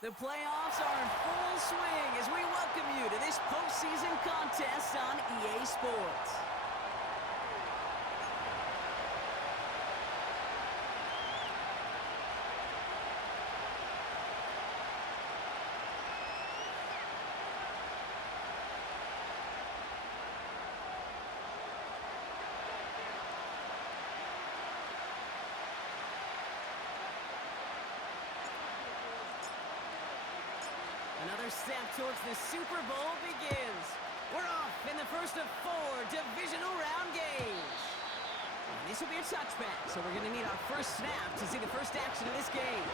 The playoffs are in full swing as we welcome you to this postseason contest on EA Sports. Another step towards the Super Bowl begins. We're off in the first of 4 divisional round games. And this will be a touchback, so we're going to need our first snap to see the first action of this game.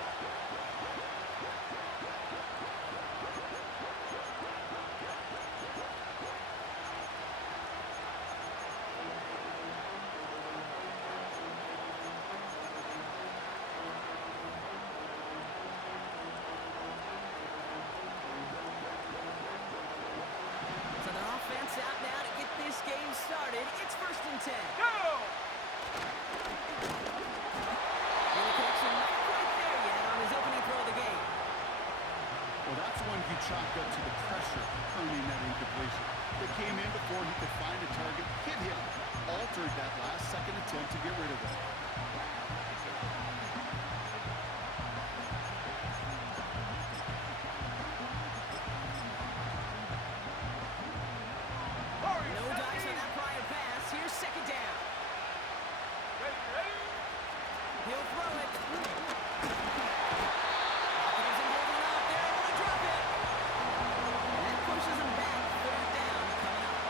Out now to get this game started. It's 1st and 10. Go! And the connection not quite there yet on his opening throw of the game. Well, that's one he chalked up to the pressure earning that incompletion. They came in before he could find a target, hit him, altered that last second attempt to get rid of it. He'll throw it. Isn't holding up. They're able to drop it. And that pushes him back. 3rd down coming up.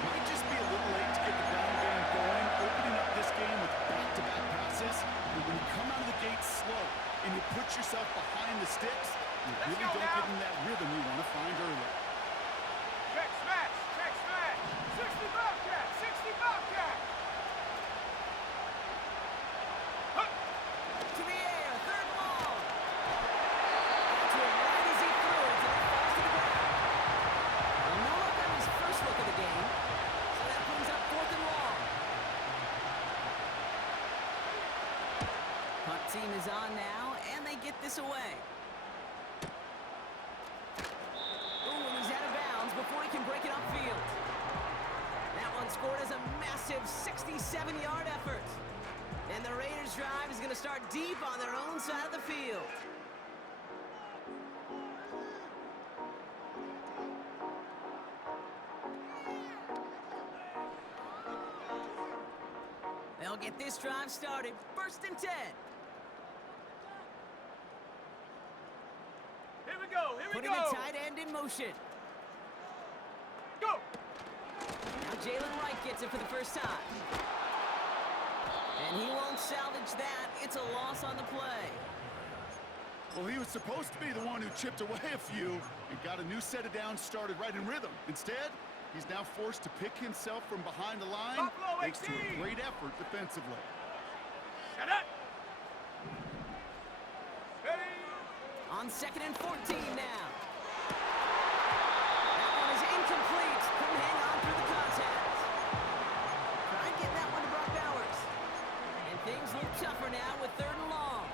Might just be a little late to get the ground game going, opening up this game with back-to-back passes. But when you come out of the gate slow and you put yourself behind the sticks, you really don't get in that rhythm you want to find early. Check smash! Check smash! 60 Bobcat! 60 Bobcat! To the air, 3rd and long. To it right as he throws, and it falls to the ground. Well, no look on his first look of the game, so that brings up 4th and long. Punt team is on now, and they get this away. Ooh, and he's out of bounds before he can break it upfield. That one scored as a massive 67-yard effort. And the Raiders' drive is going to start deep on their own side of the field. They'll get this drive started. 1st and 10. Here we go! Here we Putting go! the tight end in motion. Go! Now Jalen Wright gets it for the first time. And he won't salvage that. It's a loss on the play. Well, he was supposed to be the one who chipped away a few and got a new set of downs started right in rhythm. Instead, he's now forced to pick himself from behind the line Buffalo thanks to a 18. great effort defensively. Shut up! Ready? On 2nd and 14 now. That one is incomplete. Couldn't hang on through the contact. Try and get that one to Brock Bowers. And things look tougher now with 3rd and long.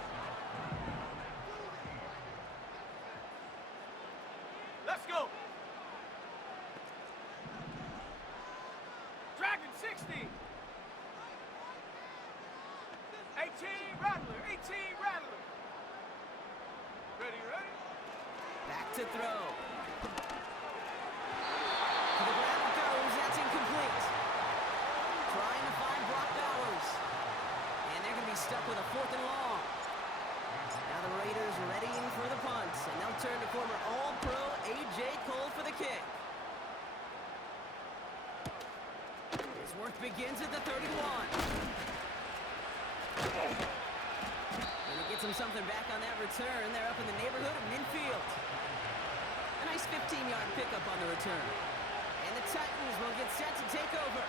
Let's go! Dragon 60! 18 Rattler! 18 Rattler! Ready, ready? Back to throw. To the ground it goes. That's incomplete. Trying to find Brock Bowers. And they're going to be stuck with a 4th and long. Now the Raiders readying for the punt. And they'll turn to former All-Pro A.J. Cole for the kick. His work begins at the 31. And he gets him something back on that return. They're up in the neighborhood of midfield. A nice 15-yard pickup on the return. And the Titans will get set to take over.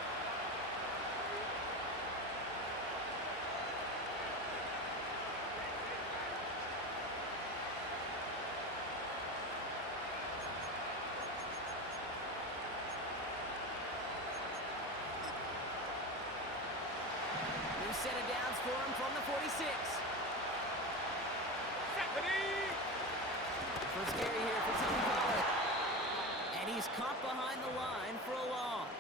New set of downs for him from the 46. Stephanie! First carry here for Tony Pollard. And he's caught behind the line for a loss.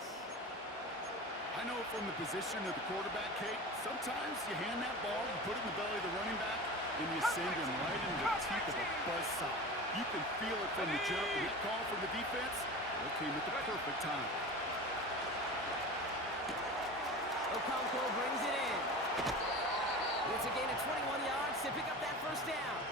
I know from the position of the quarterback, Kate, sometimes you hand that ball, you put it in the belly of the running back, and you send him right into the teeth of a buzzsaw. You can feel it from the jump, and that call from the defense, it came at the perfect time. Okonkwo brings it in. It's a gain of 21 yards to pick up that first down.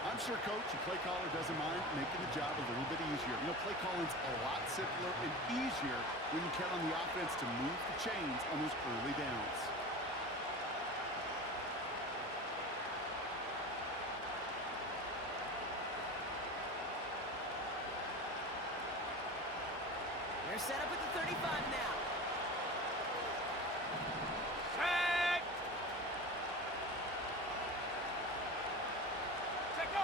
I'm sure, Coach, your play caller doesn't mind making the job a little bit easier. You know, play calling's a lot simpler and easier when you count on the offense to move the chains on those early downs. They're set up at the 35 now. Set. Set, go.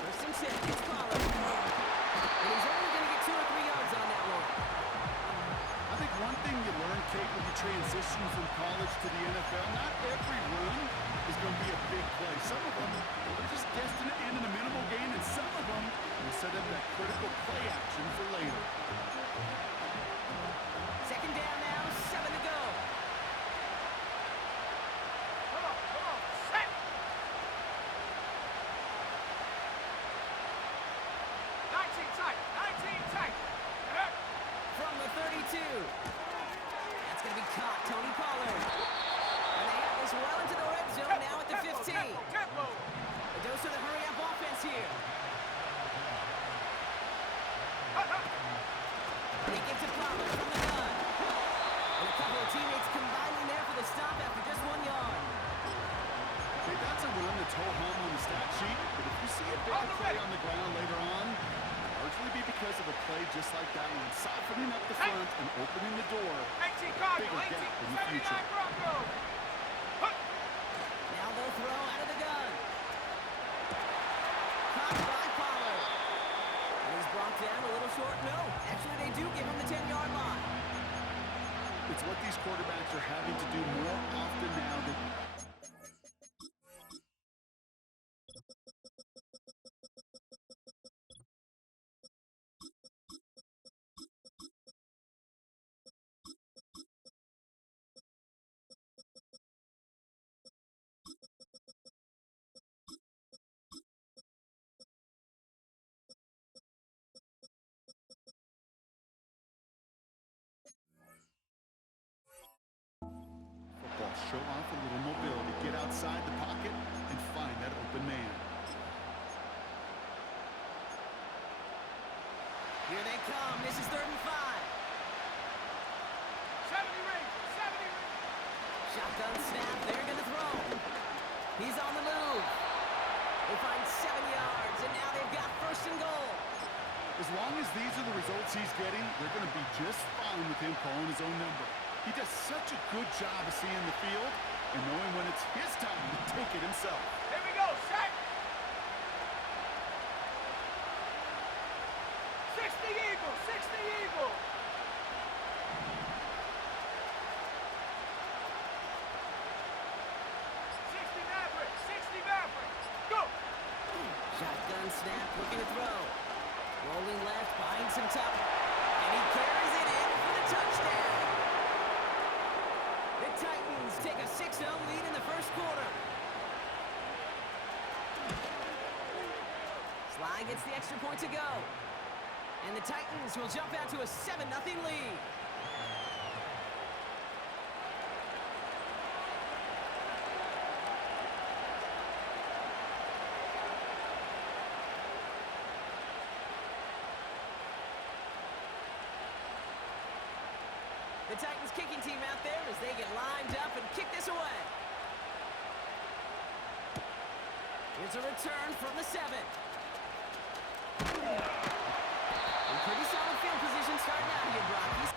First and 10, it's Pollard. And he's only going to get 2 or 3 yards on that one. I think one thing you learn, Kate, when you transition from college to the NFL, not every run is going to be a big play. Some of them are just destined to end in a minimal gain, and some of them will set up that critical play action for later. Second down now, 7 to go. Come on, set. Nineteen tight. From the 32. That's going to be caught, Tony Pollard. And they have this well into the red zone now at the 15. Tempo. A dose of the hurry-up offense here. He gives it Pollard from the gun. And a couple of teammates combining there for the stop after just 1 yard. Okay, that's a run that's ho-hum on the stat sheet, but if you see a bigger play on the ground later on, largely be because of a play just like that one, softening up the front and opening the door, 18 Cardinal, bigger gap in the 79 future. Broncos. Now they'll throw out of the gun. Caught by Pollard. And he's brought down a little short. No, actually they do give him the 10-yard line. It's what these quarterbacks are having to do more often now than... Football, show off a little mobility, get outside the pocket and find that open man. Here they come. This is 3rd and 5. 70 rings. Shotgun snap. They're going to throw. He's on the move. They find 7 yards, and now they've got 1st and goal. As long as these are the results he's getting, they're going to be just fine with him calling his own number. He does such a good job of seeing the field and knowing when it's his time to take it himself. Here we go, set. 60 Eagle, 60 Eagle. Go. Shotgun snap, looking to throw. Rolling left, finds some top. And he carries it in for the touchdown. The Titans take a 6-0 lead in the first quarter. Sly gets the extra point to go. And the Titans will jump out to a 7-0 lead. The Titans kicking team out there as they get lined up and kick this away. Here's a return from the 7. In pretty solid field position starting out here, Brock.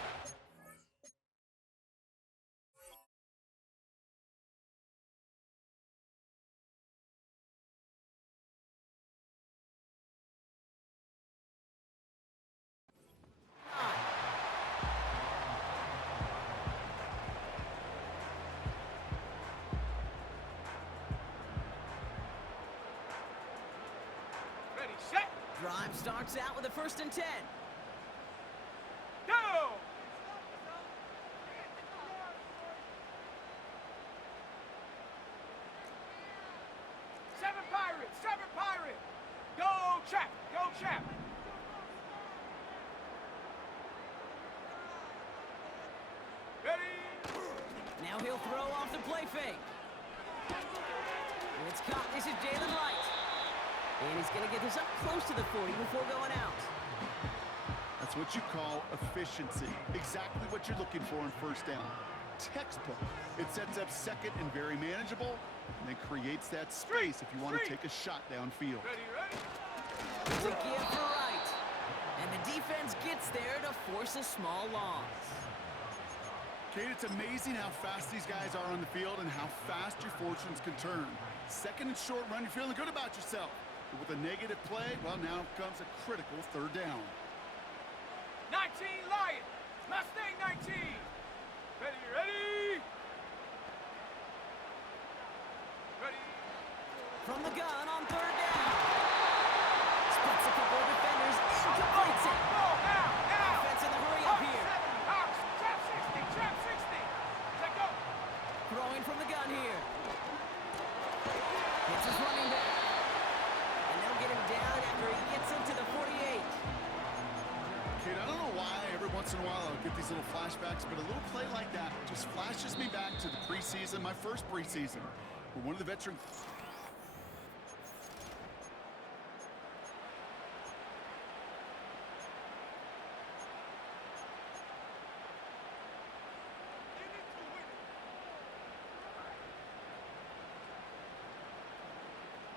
Drive starts out with a 1st and 10. Go! 7 Pirates! 7 Pirates! Go Chap! Go Chap! Ready? Now he'll throw off the play fake. And it's caught. This is Jalen Light. And he's going to get this up close to the 40 before going out. That's what you call efficiency. Exactly what you're looking for in 1st down. Textbook. It sets up 2nd and very manageable, and then creates that space if you want to take a shot downfield. Ready, ready? It's a give for Wright. And the defense gets there to force a small loss. Kate, it's amazing how fast these guys are on the field and how fast your fortunes can turn. 2nd and short run, you're feeling good about yourself. But with a negative play, well, now comes a critical 3rd down. 19 Lion! Mustang 19! Ready, ready? Ready? From the gun on 3rd down. Splits a couple of defenders and completes it. Go, now, now! Offense in the hurry up here. Hawks, trap 60, trap 60! Let go! Throwing from the gun here. It's his running back. And they'll get him down after he gets into the 48. Kate, I don't know why every once in a while I'll get these little flashbacks, but a little play like that just flashes me back to the preseason, my first preseason, where one of the veteran...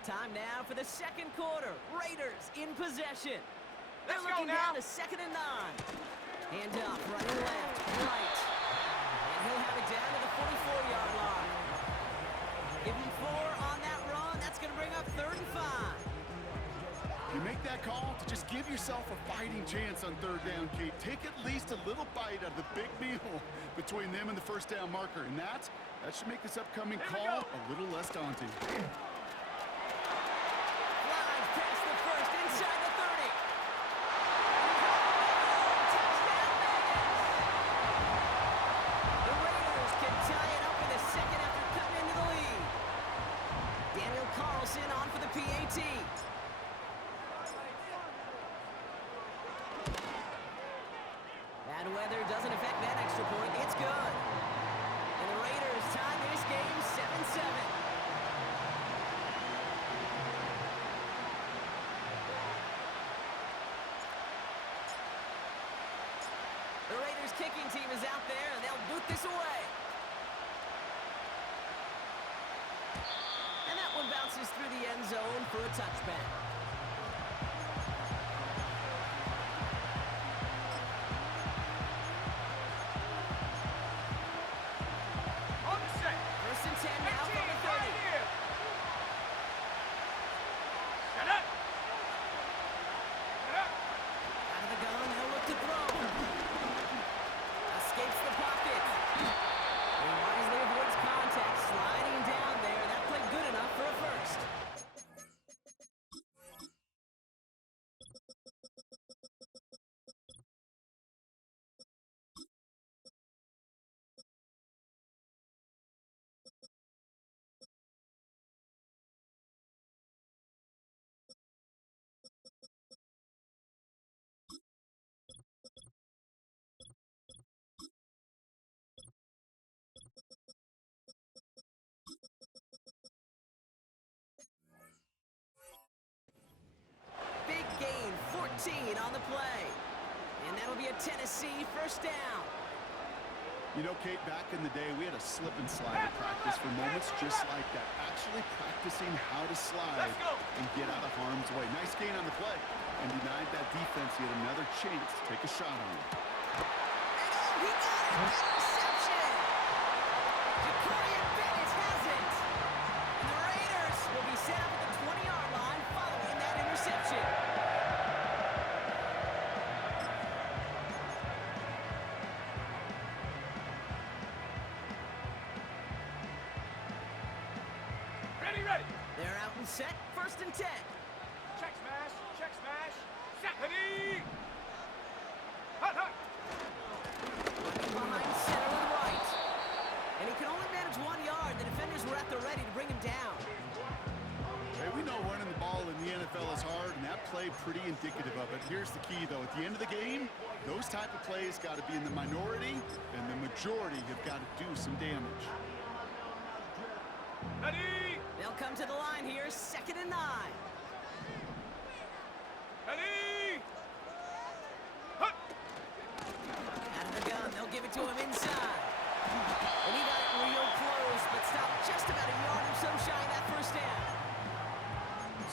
Time now for the 2nd quarter. Raiders in possession. They're Let's go looking now. down to 2nd and 9. Hand up, running left, right. And he'll have it down to the 44-yard line. Give him 4 on that run. That's going to bring up 3rd and 5. You make that call to just give yourself a fighting chance on 3rd down, Kate. Take at least a little bite out of the big meal between them and the 1st down marker. And that should make this upcoming call a little less daunting. Flies past the 1st, inside the 30. Touchdown, Vegas! The Raiders can tie it up in the 2nd after cutting into the lead. Daniel Carlson on for the PAT. Bad weather doesn't affect that extra point. It's good. And the Raiders tie this game 7-7. The Raiders kicking team is out there, and they'll boot this away. And that one bounces through the end zone for a touchback. On the set! 1st and 10 now from the 30. Right here! Shut up! Shut up! Out of the gun, they'll look to throw. Escapes the pocket. And wisely avoids contact, sliding down there. That played good enough for a 1st. Big gain, 14 on the play. And that'll be a Tennessee 1st down. You know, Kate, back in the day, we had a slip and slide at practice for moments just like that. Actually practicing how to slide and get out of harm's way. Nice gain on the play. And denied that defense yet another chance to take a shot on it. And he got it! Interception! Jacorian Bennett has it! And the Raiders will be set up at the 20-yard line following that interception. Ready, ready! They're out and set, 1st and 10. Check smash! Check smash! pretty indicative of it. Here's the key, though. At the end of the game, those type of plays got to be in the minority, and the majority have got to do some damage. Ready? They'll come to the line here, 2nd and 9. Ready? Hut. Out of the gun, they'll give it to him inside. And he got it real close, but stopped just about a yard or so shy of that first down.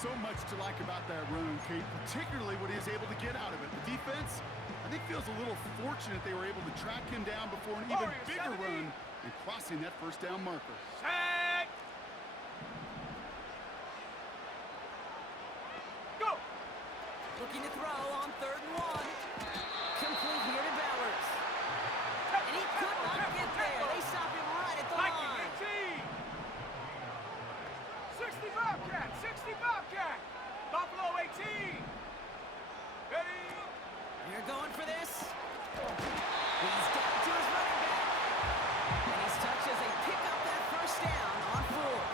So much to like about that run, Kate, particularly what he is able to get out of it. The defense, I think, feels a little fortunate they were able to track him down before an even bigger run and crossing that first down marker. Set. Go. Looking to throw on 3rd and 1. Complete here to Bowers. And he could not get there. They stop him right at the Viking line. 18. 60 Bobcat. 60 Bobcat. Buffalo 18. Ready? They're going for this. He's down to his running back. And he's touched as they pick up that first down on 4th.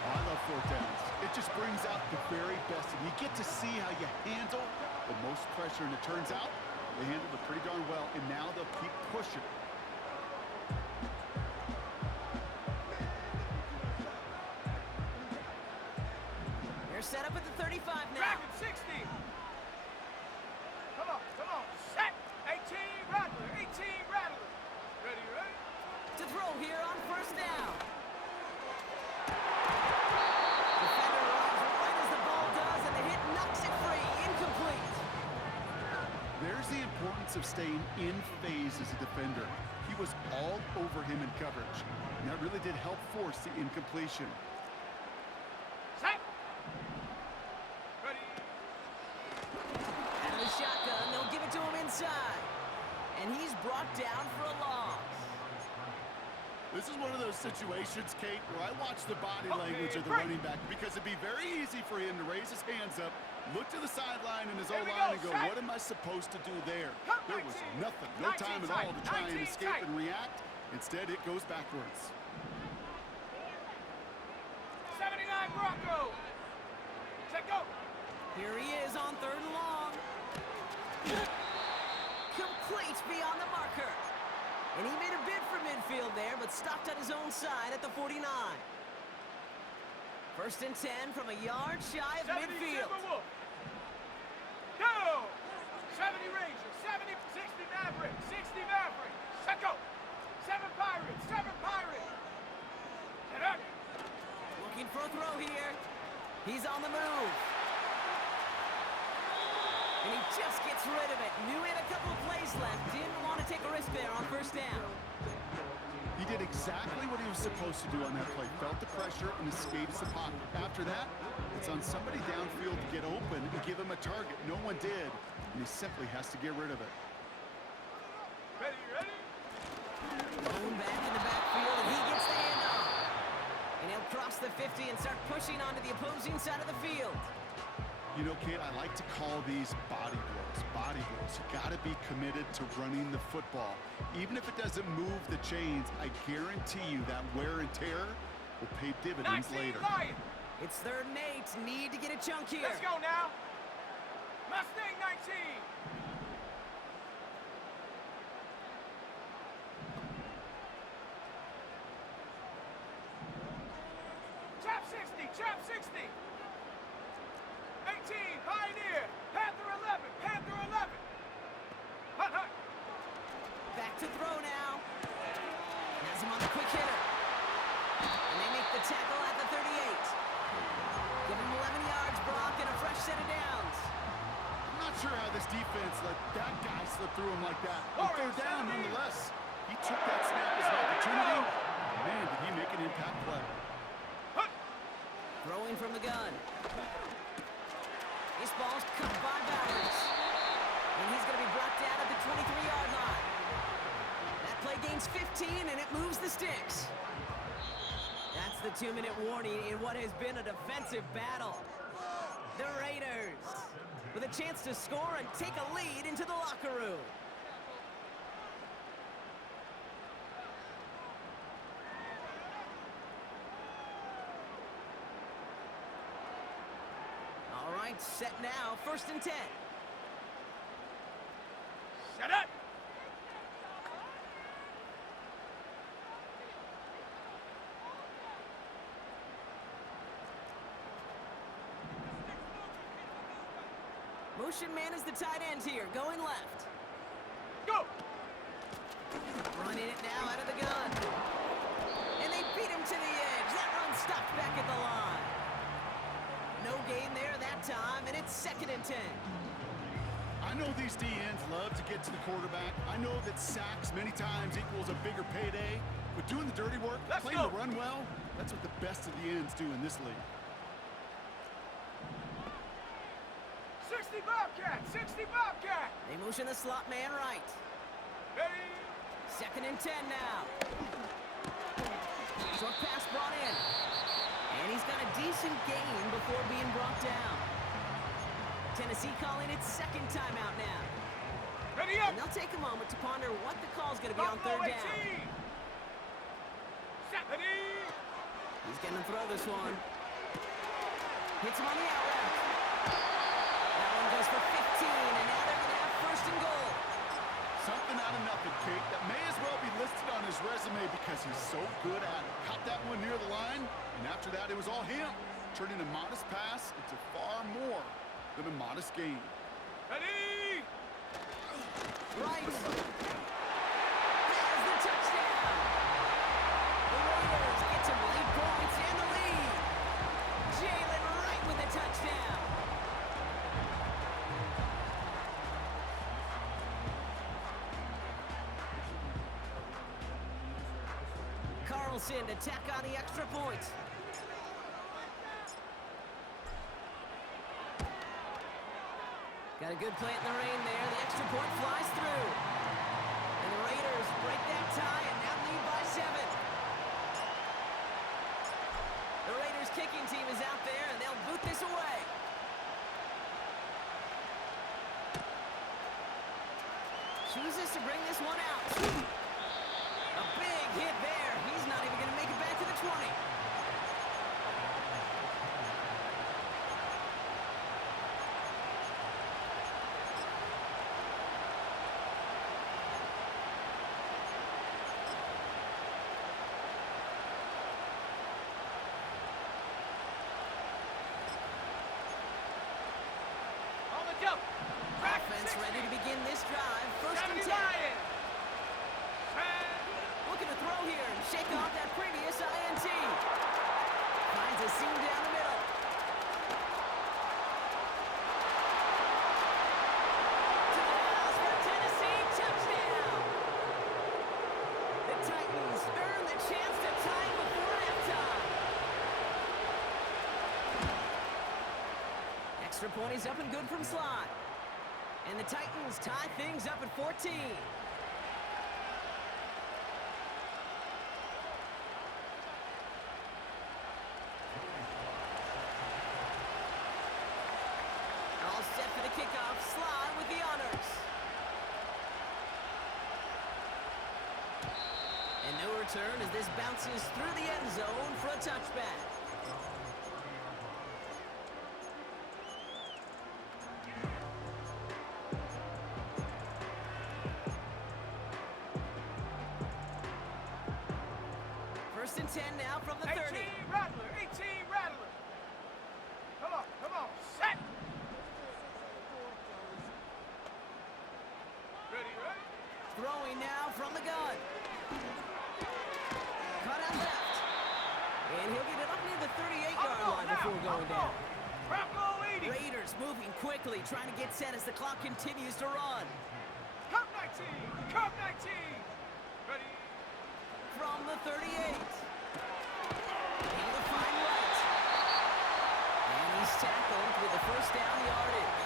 Oh, I love 4th downs. It just brings out the very best, and you get to see how you handle the most pressure, and it turns out they handled it pretty darn well, and now they'll keep pushing. They're set up at the 35 now. Dragon 60. Come on, come on. Set. 18 Rattler. 18 Rattler. Ready, ready? To throw here on 1st down. Defender arrives right as the ball does, and the hit knocks it free. Incomplete. There's the importance of staying in phase as a defender. He was all over him in coverage, and that really did help force the incompletion. Set. Ready? Out of the shotgun, they'll give it to him inside. And he's brought down for a loss. This is one of those situations, Kate, where I watch the body language of the running back, because it'd be very easy for him to raise his hands up, look to the sideline in his O-line and go, what am I supposed to do there? There was nothing, no time at all to try and escape and react. Instead, it goes backwards. 79 Bronco. Set, go. Here he is on 3rd and long. Complete beyond the marker. And he made a bid for midfield there, but stopped on his own side at the 49. 1st and 10 from a yard shy of 70 midfield. Timberwolf. Go. 70 Rangers. 70, 60 Maverick. 60 Maverick. Set, go. 7 Pirates. 7 Pirates. Get up. Looking for a throw here. He's on the move. And he just gets rid of it. Knew he had a couple of plays left. Didn't want to take a risk there on 1st down. He did exactly what he was supposed to do on that play. Felt the pressure and escapes the pocket. After that, it's on somebody downfield to get open and give him a target. No one did, and he simply has to get rid of it. Ready, ready? Thrown back in the backfield, and he gets the handoff. And he'll cross the 50 and start pushing onto the opposing side of the field. You know, Kate, I like to call these body blows. Body blows. You got to be committed to running the football. Even if it doesn't move the chains, I guarantee you that wear and tear will pay dividends 19 later. Lion. It's 3rd and 8. Need to get a chunk here. Let's go now. Mustang 19. Chap 60. Chap 60. 18, Pioneer, Panther 11, Panther 11. Hut, hut. Back to throw now. Has him on the quick hitter. And they make the tackle at the 38. Give him 11 yards, Brock, and a fresh set of downs. I'm not sure how this defense let that guy slip through him like that. On 3rd down, nonetheless. He took that snap as an opportunity. Man, did he make an impact play. Hut. Throwing from the gun. This ball's cut by Bowers. And he's going to be brought down at the 23-yard line. That play gains 15, and it moves the sticks. That's the 2-minute warning in what has been a defensive battle. The Raiders with a chance to score and take a lead into the locker room. All right, set now, 1st and 10. Set up. Motion man is the tight end here, going left. Go. Running it now out of the gun. And they beat him to the edge. That run stopped back at the line. No gain there that time, and it's 2nd and 10. I know these DNs love to get to the quarterback. I know that sacks many times equals a bigger payday, but doing the dirty work, playing the run well, that's what the best of the ends do in this league. 60 Bobcat, 60 Bobcat. They motion the slot man right. Ready. 2nd and 10 now. Short pass brought in. And he's got a decent gain before being brought down. Tennessee calling its 2nd timeout now. Ready up. And they'll take a moment to ponder what the call's going to be on 3rd down. Set. Ready. He's going to throw this one. Hits him on the out route. That one goes for 15, and now they're going to have 1st and goal. Something out of nothing, Kate. That may as well be listed on his resume because he's so good at it. Caught that one near the line, and after that, it was all him. Turning a modest pass into far more than a modest gain. Ready. Right. There's the touchdown. The Raiders get some late points and the lead. Jalen Wright with the touchdown. Carlson to tack on the extra point. Got a good play in the rain there. The extra point flies through. And the Raiders break that tie and now lead by 7. The Raiders kicking team is out there and they'll boot this away. Chooses to bring this one out. A big hit there. He's not even going to make it back to the 20. On the jump. Back Offense 60. ready to begin this drive. 1st and 10. 70 Lions. Set. Looking to throw here and shake off that previous INT. Finds a seam down the middle. To the house for Tennessee, touchdown. The Titans earn the chance to tie it before halftime. Extra point is up and good from Slot. And the Titans tie things up at 14. All set for the kickoff. Slide with the honors. And no return as this bounces through the end zone for a touchback. First and 10 now from the 30. 18 Rattler. 18 Rattler. Come on. Come on. Set. Ready, ready. Throwing now from the gun. Cut out left. And he'll get it up near the 38-yard line before going down. Bronco 80. Raiders moving quickly, trying to get set as the clock continues to run. Cup 19. Cup 19. Ready. From the 38. Able to find Wright. And he's tackled with the 1st down yardage.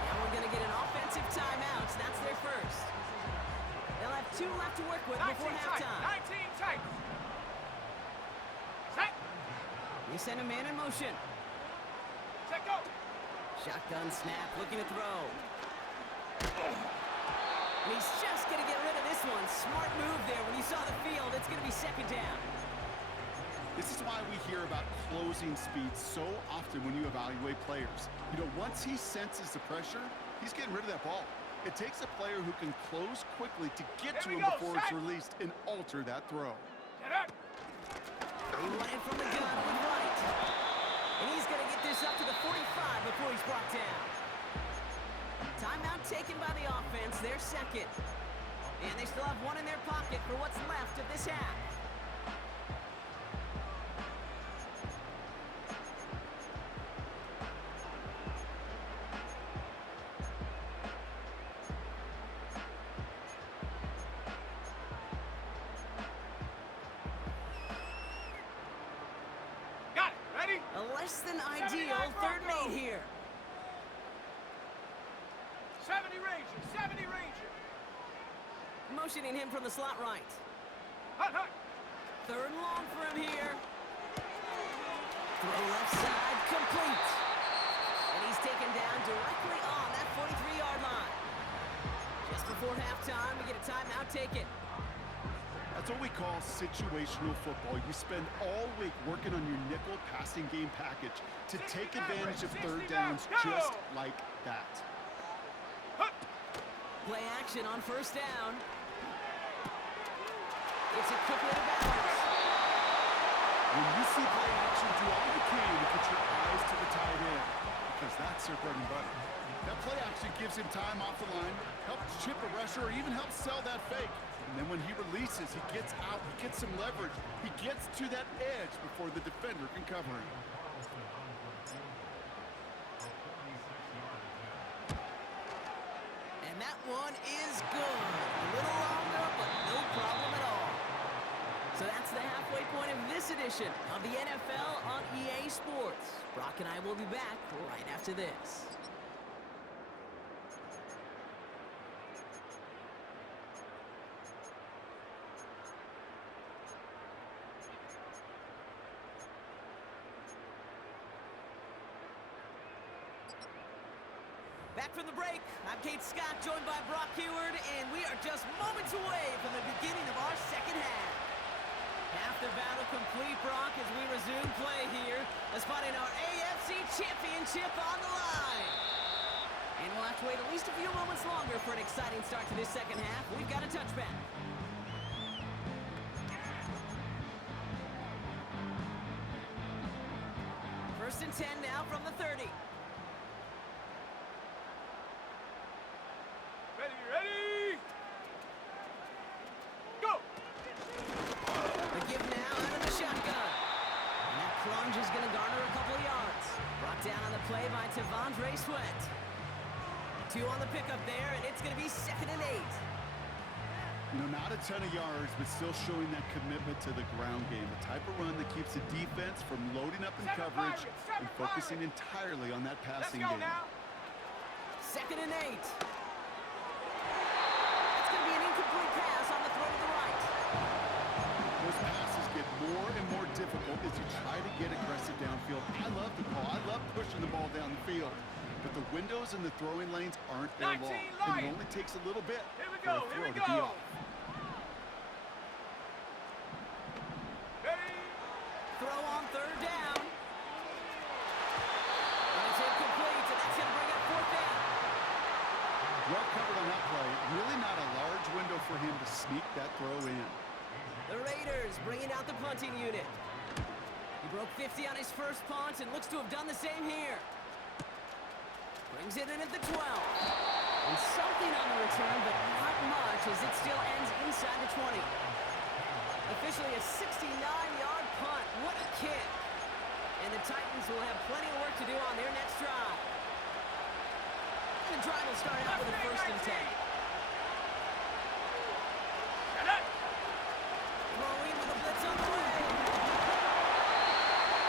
Now we're going to get an offensive timeout. That's their first. They'll have 2 left to work with 19 before tight. halftime. 19 tight. Set. They send a man in motion. Set, go. Shotgun snap, looking to throw. And he's just going to get rid of this one. Smart move there when he saw the field. It's going to be 2nd down. This is why we hear about closing speed so often when you evaluate players. You know, once he senses the pressure, he's getting rid of that ball. It takes a player who can close quickly to get to him before it's released and alter that throw. Get up. He ran from the gun with right. And he's going to get this up to the 45 before he's brought down. Timeout taken by the offense, their second. And they still have one in their pocket for what's left of this half. Got it. Ready? A less than ideal third and 8 here. 70 Ranger. 70 Ranger. Motioning him from the slot right. Hut, hut. Third and long for him here. Throw left side, complete. And he's taken down directly on that 43-yard line. Just before halftime, we get a timeout taken. That's what we call situational football. You spend all week working on your nickel passing game package to take advantage of third downs just like that. Play action on first down. It's a quick way to balance. When you see play action, do all you can to get your eyes to the tight end, because that's their bread and butter. That play action gives him time off the line, helps chip a rusher, or even helps sell that fake. And then when he releases, he gets out, he gets some leverage. He gets to that edge before the defender can cover him. And that one is good. A little longer, but no problem at all. So that's the halfway point of this edition of the NFL on EA Sports. Brock and I will be back right after this. Back from the break, I'm Kate Scott, joined by Brock Heward, and we are just moments away from the beginning of our second half. Half the battle complete, Brock, as we resume play here, spotting our AFC Championship on the line. And we'll have to wait at least a few moments longer for an exciting start to this second half. We've got a touchback. First and 10 now from the 30. Ready? Go! The give now out of the shotgun. And that plunge is going to garner a couple of yards. Brought down on the play by Tavondre Sweat. 2 on the pickup there, and it's going to be 2nd and 8. You know, not a ton of yards, but still showing that commitment to the ground game. The type of run that keeps the defense from loading up in coverage and focusing entirely on that passing game. Now. 2nd and 8. That's going to be an incomplete pass on the throw to the right. Those passes get more and more difficult as you try to get aggressive downfield. I love the call. I love pushing the ball down the field. But the windows in the throwing lanes aren't there long. And it only takes a little bit for a throw to be off. Ready? Throw on 3rd down. And it's incomplete, and that's going to bring up 4th down. Well covered on that play. Really not a large window for him to sneak that throw in. The Raiders bringing out the punting unit. He broke 50 on his first punt and looks to have done the same here. Brings it in at the 12. And something on the return, but not much as it still ends inside the 20. Officially a 69-yard punt. What a kick. And the Titans will have plenty of work to do on their next drive. And the drive will start out with a 1st and 10. Shut up! Throwing with a blitz on the way.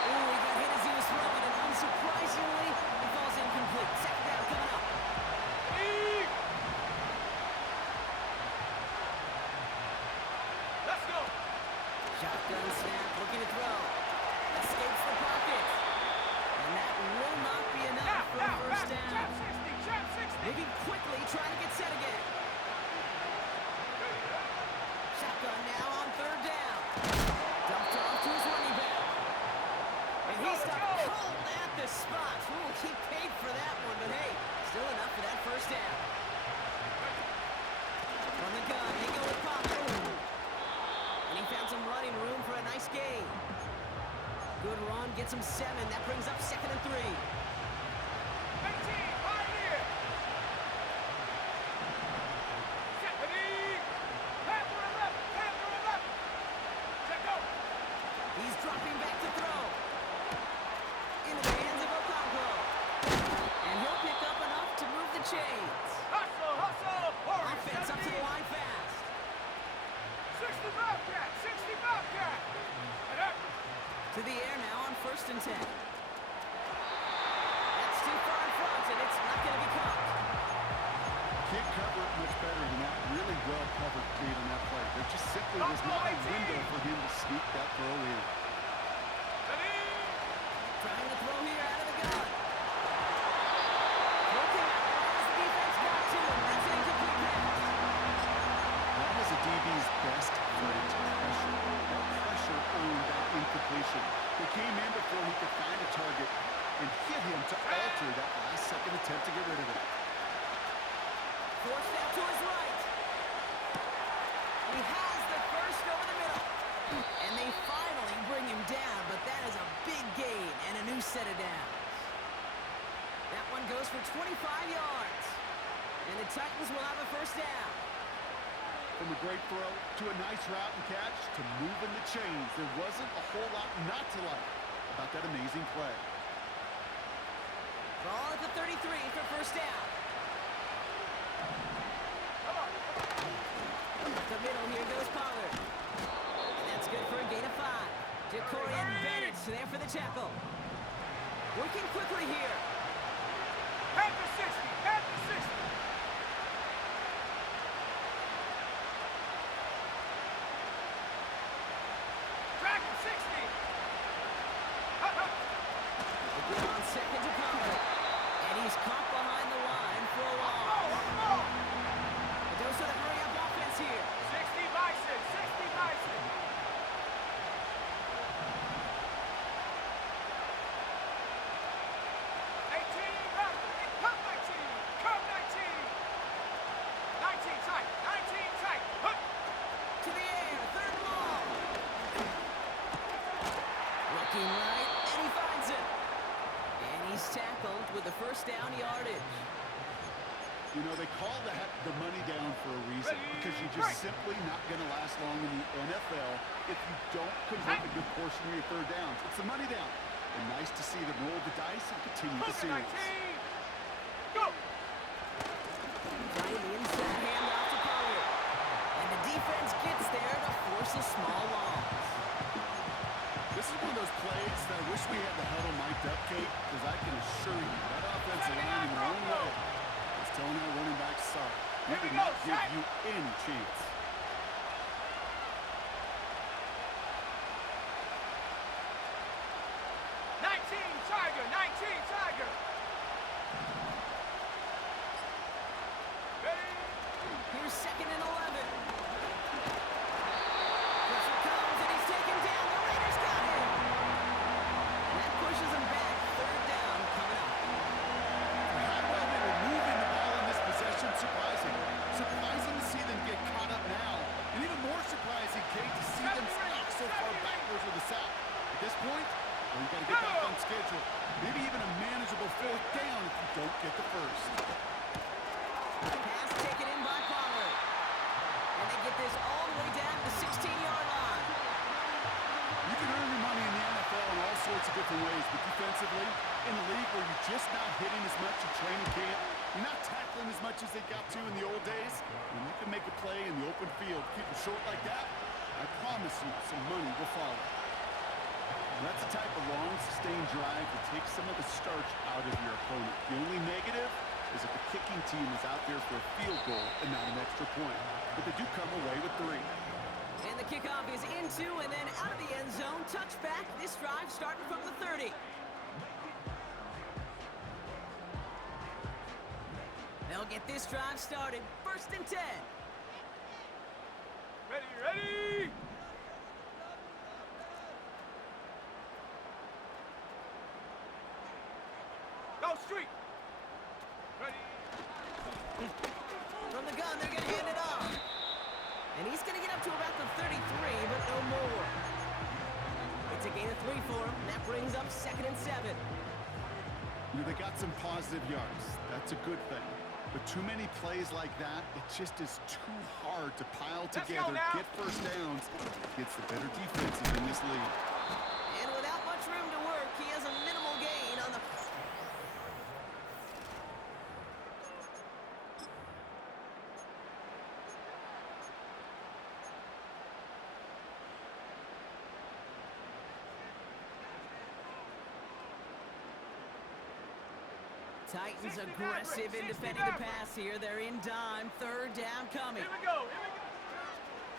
Ooh, he got hit as he was throwing, and unsurprisingly, it falls incomplete. 2nd down coming up. Let's go! Shotgun snap, looking to throw. Escapes the pocket. And that will not be enough for a 1st down. Trap 60! Moving quickly, trying to get set again. gets him 7. That brings up 2nd and 3. 18, Pioneer. 70. Panther 11, Panther 11. Check go. He's dropping back to throw. Into the hands of Okonkwo. And he'll pick up enough to move the chains. Hustle, hustle. Warriors, Offense up to 70. the line fast. 60 Bobcat, 60 Bobcat. And up. To the air now on 1st and 10. That's too far in front, and it's not going to be caught. Can't cover it much better than that. Really well covered lead on that play. There just simply was not a window for him to sneak that throw in. Trying to throw here out of the gun. Looking at what the defense got to him. That's an incomplete pass. That was a DB's best friend, pressure. That pressure earned that incompletion. He came in before he could find a target and hit him to alter that last-second attempt to get rid of it. Forced out to his right. He has the first over the middle. And they finally bring him down, but that is a big gain and a new set of downs. That one goes for 25 yards. And the Titans will have a first down. From a great throw to a nice route and catch to moving the chains, there wasn't a whole lot not to like about that amazing play. Ball at the 33 for first down. The middle, here goes Pollard. And that's good for a gain of 5. Jacorian Bennett's there for the tackle. Working quickly here. Panther 60, Panther 60. Dragon 60. Again on 2nd to Pollard. And he's caught behind the line for a loss. A dose of the hurry-up offense here. 60 Bison, 60 Bison. Right, and he finds it. And he's tackled with the first down yardage. You know, they call that the money down for a reason, because you're just simply not going to last long in the NFL if you don't convert a good portion of your third downs. It's the money down. And nice to see them roll the dice and continue the series. Go! Trying the inside handoff to Pollard. And the defense gets there to force a small loss. This is one of those plays that I wish we had the huddle mic'd up, Kate, because I can assure you that offensive line in their own way is telling our running backs, sorry, we did not give you any chance. Tiger! Ready? Here's 2nd and 11. Pressure comes and he's taken down. The Raiders got him. And that pushes him back. 3rd down coming up. How well they were moving the ball in this possession, surprising. Surprising to see them get caught up now. And even more surprising, Kate, to see them stop so far backwards with the sack. At this point, well, you got to get back on schedule. Maybe even a manageable 4th down if you don't get the first. Pass taken in by Pollard. And they get this all the way down to the 16-yard line. You can earn your money in the NFL in all sorts of different ways, but defensively, in a league where you're just not hitting as much in training camp, you're not tackling as much as they got to in the old days, when you can make a play in the open field, keep it short like that, I promise you some money will follow. And that's the type of long, sustained drive that takes some of the starch out of your opponent. The only negative is if the kicking team is out there for a field goal and not an extra point. But they do come away with 3. And the kickoff is into and then out of the end zone. Touchback. This drive starting from the 30. They'll get this drive started. 1st and 10. Ready? Go street! Ready? From the gun, they're going to hand it off. And he's going to get up to about the 33, but no more. It's a gain of 3 for him. That brings up 2nd and 7. You know, they got some positive yards. That's a good thing. But too many plays like that, it just is too hard to pile together, get first downs against the better defenses in this league. And without much room to work, he has a minimal gain on the... Titans aggressive in defending the pass here. They're in dime. 3rd down coming. Here we go.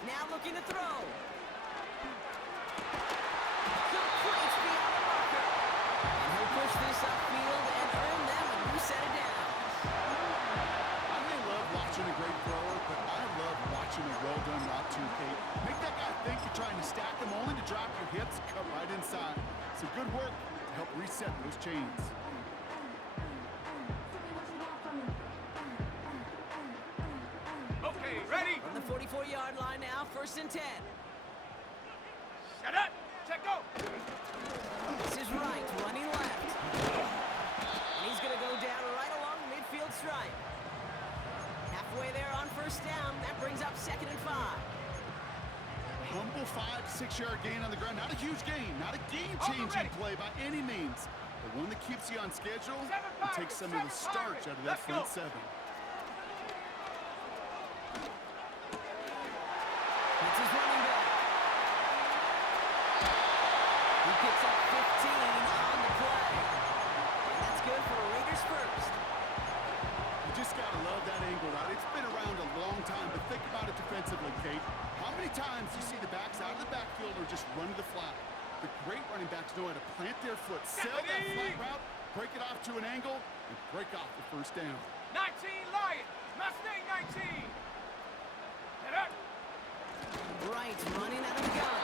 Now looking to throw. Completes beyond the marker. And he'll push this upfield and earn them a new set of downs. I may love watching a great thrower, but I love watching a well-done route too, Kate. Make that guy think you're trying to stack him only to drop your hips, cut right inside. So good work to help reset those chains. Okay, ready? From the 44-yard line now, 1st and 10. Set up. Check go. This is right, running left. And he's going to go down right along the midfield stripe. Halfway there on 1st down. That brings up 2nd and 5. Humble 5 to 6 yard gain on the ground. Not a huge gain, not a game-changing play by any means, but one that keeps you on schedule and takes some of the starch out of that front 7. That's his running back. He picks up 15 on the play. And that's good for Raiders first. You just got to love that angle route. It's been around a long time, but think about it defensively, Kate. How many times do you see the backs out of the backfield or just run to the flat? The great running backs know how to plant their foot, sell that flat route, break it off to an angle, and break off the 1st down. 19 Lions. Mustang 19. Head up. Right, running out of the gun.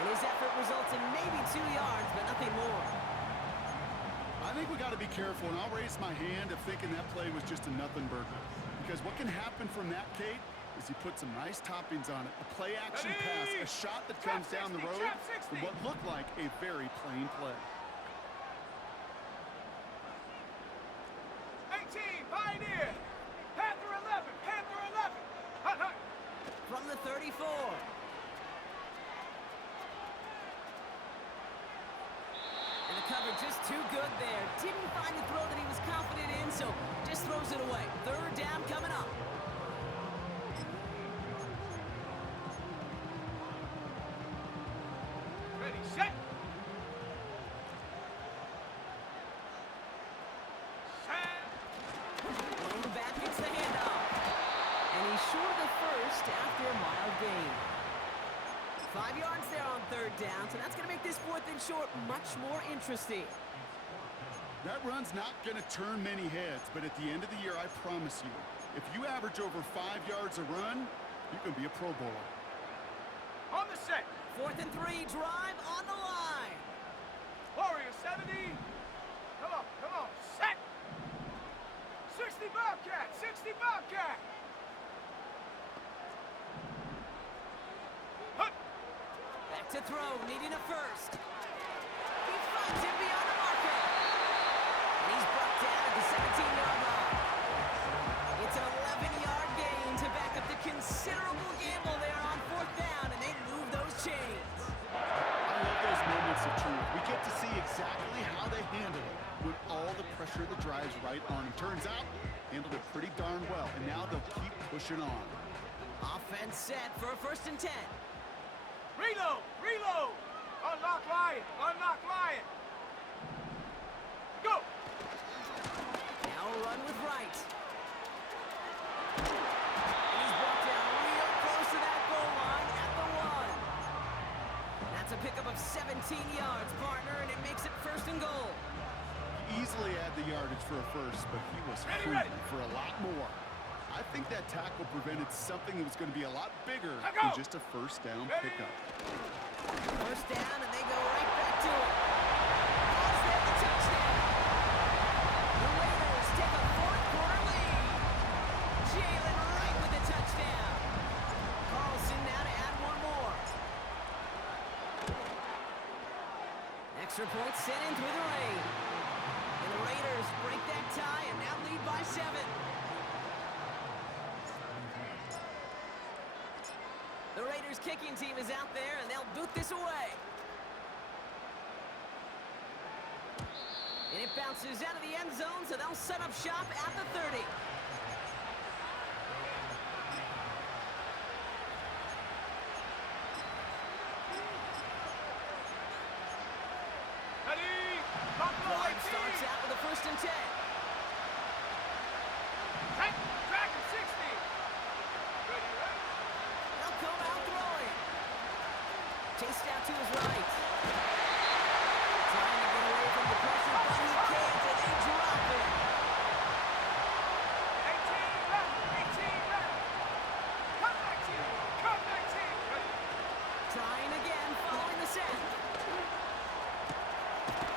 And his effort results in maybe 2 yards, but nothing more. I think we got to be careful, and I'll raise my hand of thinking that play was just a nothing burger. Because what can happen from that, Kate, is he put some nice toppings on it. A play-action pass, a shot that comes down the road from what looked like a very plain play. 18, Pioneer. Panther 11, Panther 11. Hut, hut. From the 34. And the cover just too good there. Didn't find the throw that he was confident in, so just throws it away. 3rd down coming up. Ready, set. Thrown back gets the handoff. And he's short of the 1st after a mild gain. 5 yards there on 3rd down, so that's going to make this 4th and short much more interesting. That run's not going to turn many heads, but at the end of the year, I promise you, if you average over 5 yards a run, you can be a Pro Bowler. On the set. 4th and 3, drive on the line. Warrior 70. Come on. Set. 60 Bobcat, 60 Bobcat. Hut. Back to throw, needing a 1st. He finds him beyond the marker. And he's brought down at the 17-yard line. It's an 11-yard gain to back up the considerable gamble there on 4th down, and they move those chains. I love those moments of truth. We get to see exactly how they handle it when all the pressure that drives right on them. Turns out, handled it pretty darn well, and now they'll keep pushing on. Offense set for a 1st and 10. Reload. Unlock Lion. Go. Now a run with right. And he's brought down real close to that goal line at the 1. That's a pickup of 17 yards, partner, and it makes it 1st and goal. Easily add the yardage for a 1st, but he was hungry for a lot more. I think that tackle prevented something that was going to be a lot bigger than just a 1st down pickup. 1st down, and they go right back to it. Calls that the touchdown. The Raiders take a 4th quarter lead. Jalen Wright with the touchdown. Carlson now to add one more. Extra point sent in through the rain. And the Raiders break that tie and now lead by 7. The Raiders kicking team is out there, and they'll boot this away. And it bounces out of the end zone, so they'll set up shop at the 30. Drive starts out with a 1st and 10. Track him, 60. Ready. They'll come out throwing. Chased out to his right. Trying to get away from the pressure, but he can't, and they drop it. 18 left. Come back, team. Ready. Trying again, following the set.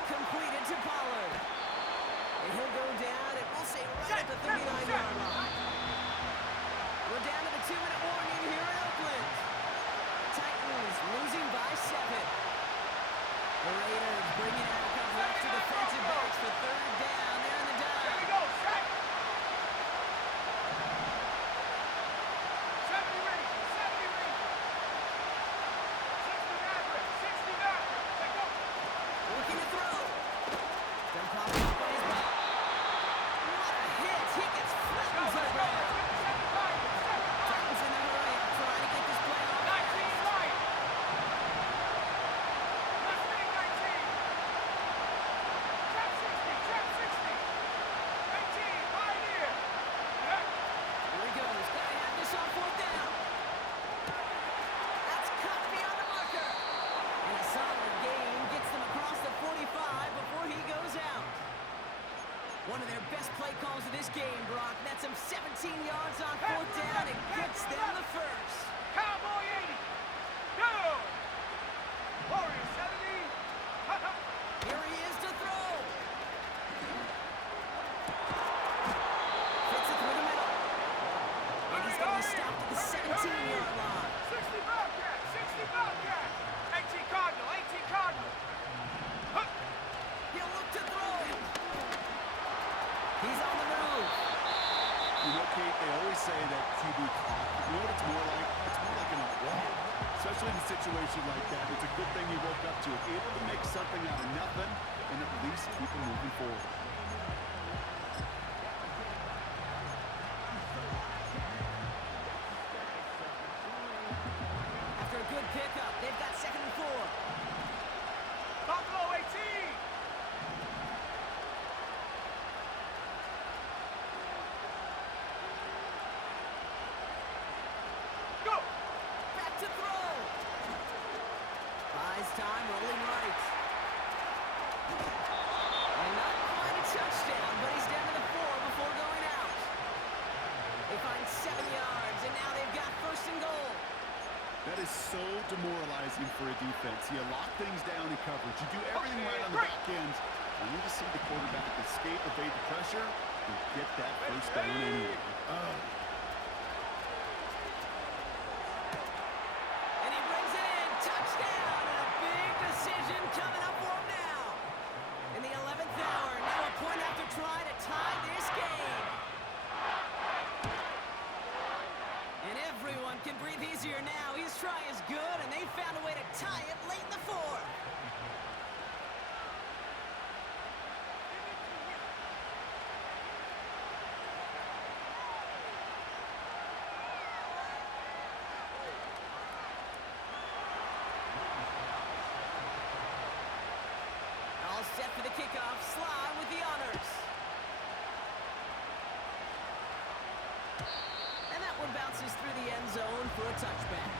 Completed to Pollard. And he'll go down, and we'll say right at the 39-yard line. We're down to the 2-minute warning here in Oakland. Titans losing by 7. The Raiders bringing out a couple extra defensive backs for 3rd down. They're in the There dime. we go, sack. 70 Rangers. 60 Maverick. Take go. Looking to throw. Don't pop up on his back. What a hit. He gets flattened to the ground. Titans in a hurry up trying to get this play off. 19 right. Left wing 19. Trap 60. 18, Pioneer. Here he goes. Gotta have this on 4th down. That's caught beyond the marker. And a solid gain gets them across the 45 before he goes out. One of their best play calls of this game, Brock. That's some 17 yards on 4th down and gets them the first. Cowboy 80. Go. Warrior 70. Here he is to throw. Fits it through the middle. And he's going to be stopped at the 17-yard line. 60 Bobcat. 18 Cardinal. He'll look to throw it. He's on the move. You know, Kate, they always say that QB clock. You know what it's more like? It's more like an wall. Especially in a situation like that. It's a good thing you woke up to it. Able to make something out of nothing and at least keep it moving forward. After a good pickup, they've got 2nd and 4. Buffalo 18. Go. Back to throw. Buys time, rolling right. And not quite a touchdown, but he's down to the 4 before going out. They find 7 yards, and now they've got 1st and goal. That is so demoralizing for a defense. You lock things down in coverage. You do everything right on the back end. And you just see the quarterback escape, evade the pressure, and get that 1st down anyway. And he brings it in. Touchdown. And a big decision coming up for him now. In the 11th hour, now a point after try to tie this game. And everyone can breathe easier now. His try is good, and they found a way to tie it late in the 4th. All set for the kickoff. Sly with the honors. And that one bounces through the end zone for a touchback.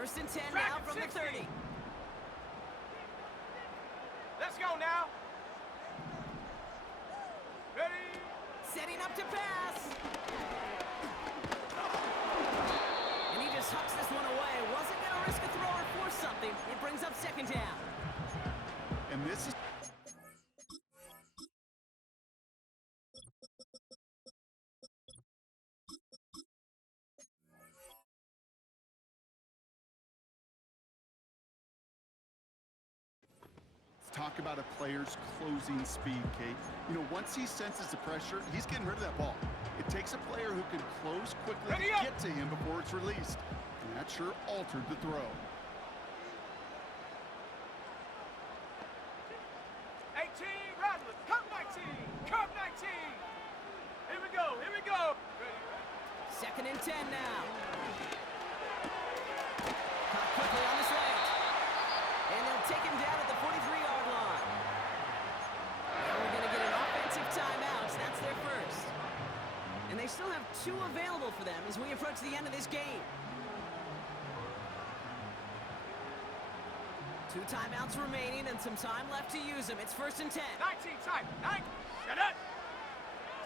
First and 10 now from the 30. pass. And he just hucks this one away. Wasn't going to risk a throw or force something. It brings up second down. And this is... Talk about a player's closing speed, Kate. You know, once he senses the pressure, he's getting rid of that ball. It takes a player who can close quickly to get to him before it's released. And that sure altered the throw. 18, Radley, come 19, come 19. Here we go, here we go. Second and 10 now. Caught quickly on the slant. And they'll take him down at the 43-yard line. Now we're going to get an offensive timeout. That's their first. And they still have 2 available for them as we approach the end of this game. 2 timeouts remaining and some time left to use them. It's first and 10. 19 time, 9, shut up.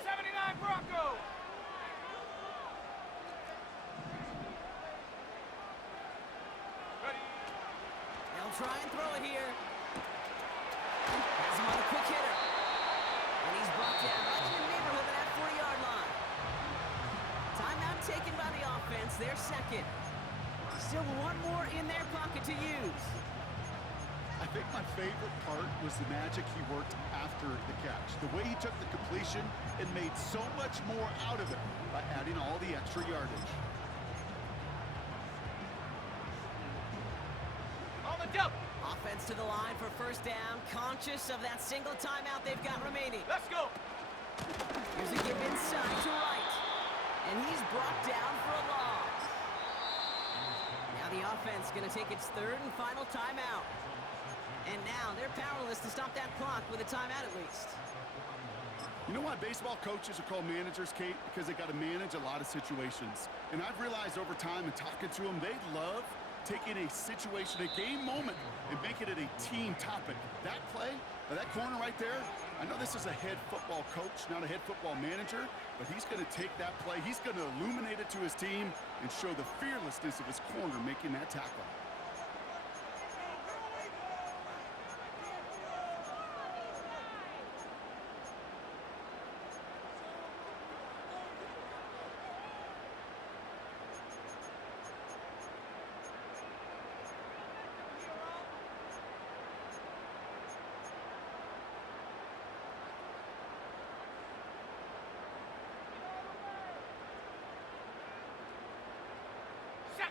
79 Broncos. Ready. They'll try and throw it here. Has him on a quick hitter. And he's brought down right in the neighborhood of that 40-yard line. Timeout taken by the offense, their second. Still one more in their pocket to use. I think my favorite part was the magic he worked after the catch. The way he took the completion and made so much more out of it by adding all the extra yardage. On the double. Offense to the line for first down, conscious of that single timeout they've got remaining. Let's go. Here's a give inside to right. And he's brought down for a loss. Now the offense going to take its third and final timeout. And now they're powerless to stop that clock with a timeout at least. You know why baseball coaches are called managers, Kate? Because they got to manage a lot of situations. And I've realized over time and talking to them, they love taking a situation, a game moment, and making it a team topic. That play, or that corner right there, I know this is a head football coach, not a head football manager, but he's going to take that play, he's going to illuminate it to his team and show the fearlessness of his corner making that tackle.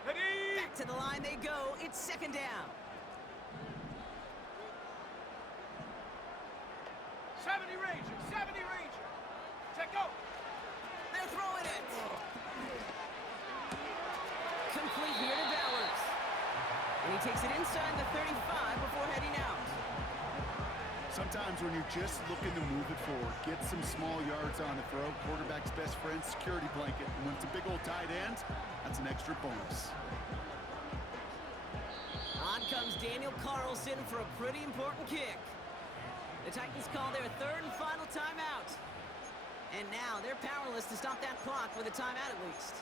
Back to the line they go. It's second down. 70 Ranger, 70 Ranger. Check go. They're throwing it. Complete here to Bowers. And he takes it inside the 35 before heading out. Sometimes when you're just looking to move it forward, get some small yards on the throw, quarterback's best friend, security blanket. And when it's a big old tight end, that's an extra bonus. On comes Daniel Carlson for a pretty important kick. The Titans call their third and final timeout. And now they're powerless to stop that clock with a timeout at least.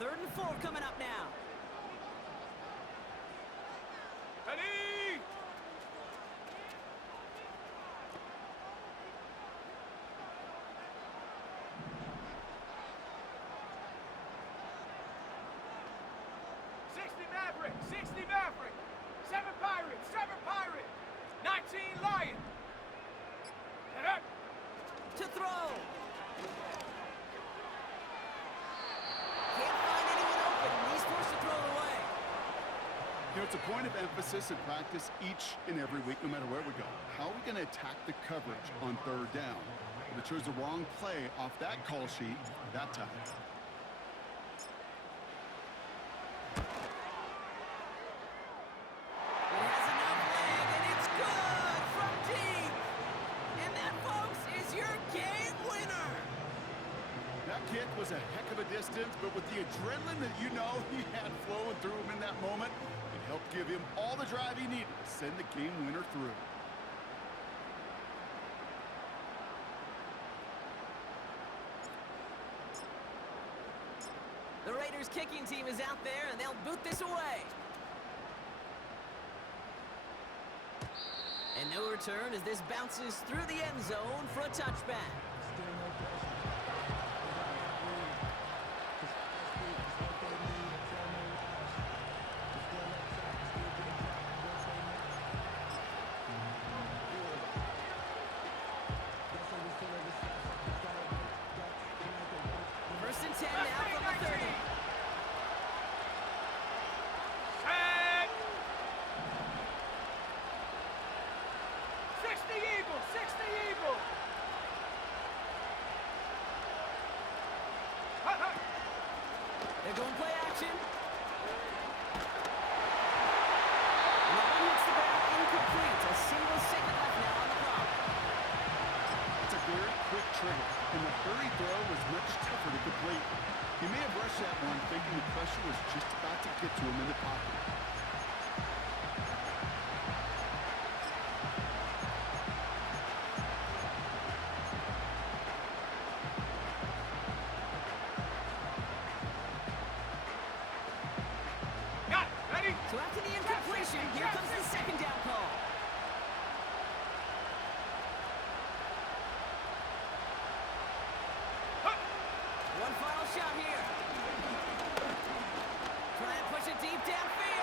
Third and 4 coming up now. Ready. Maverick, 60 Maverick, 7 Pirates, 7 Pirates, 19 Lion. Get up. To throw. Can't find anyone open. He's forced to throw it away. You know, it's a point of emphasis in practice each and every week, no matter where we go. How are we going to attack the coverage on third down? They chose the wrong play off that call sheet that time. It has was a heck of a distance, but with the adrenaline that you know he had flowing through him in that moment, it helped give him all the drive he needed to send the game winner through. The Raiders kicking team is out there, and they'll boot this away. And no return as this bounces through the end zone for a touchback. First and 10 now from the 30. Set. 60 Eagles, 60 Eagles. Hut, hut. They're going play action. And that one hits the ground incomplete. A single second left now on the clock. It's a very quick trigger, and the hurry throw was much tougher to complete. He may have rushed that one thinking the pressure was just about to get to him in the pocket. Got it. Ready? So after the incompletion, here comes the second down call. Hut. One final shot here. Try and push it deep downfield.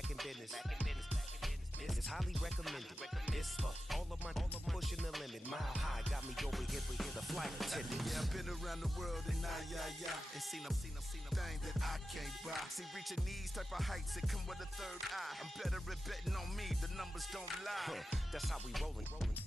back in business. This is highly recommended. This for all of my pushing the limit. Mile high got me over here with the flight attendant. Yeah, I've been around the world and and seen them things that I can't buy. See, reaching these type of heights, it come with a third eye. I'm better at betting on me, the numbers don't lie. That's how we rollin'.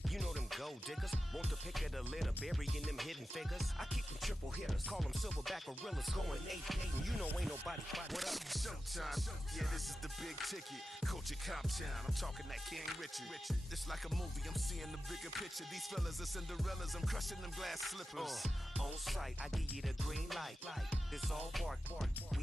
You know them gold diggers, want the pick of the litter, burying them hidden figures. I keep them triple hitters, call them silverback gorillas, going 8-8, and you know ain't nobody. What up? Showtime, yeah, this is the big ticket. Culture Cop Town, I'm talking that King Richard. It's like a movie, I'm seeing the bigger picture. These fellas are Cinderellas, I'm crushing them glass slippers. On sight, I give you the green light. It's all bark. We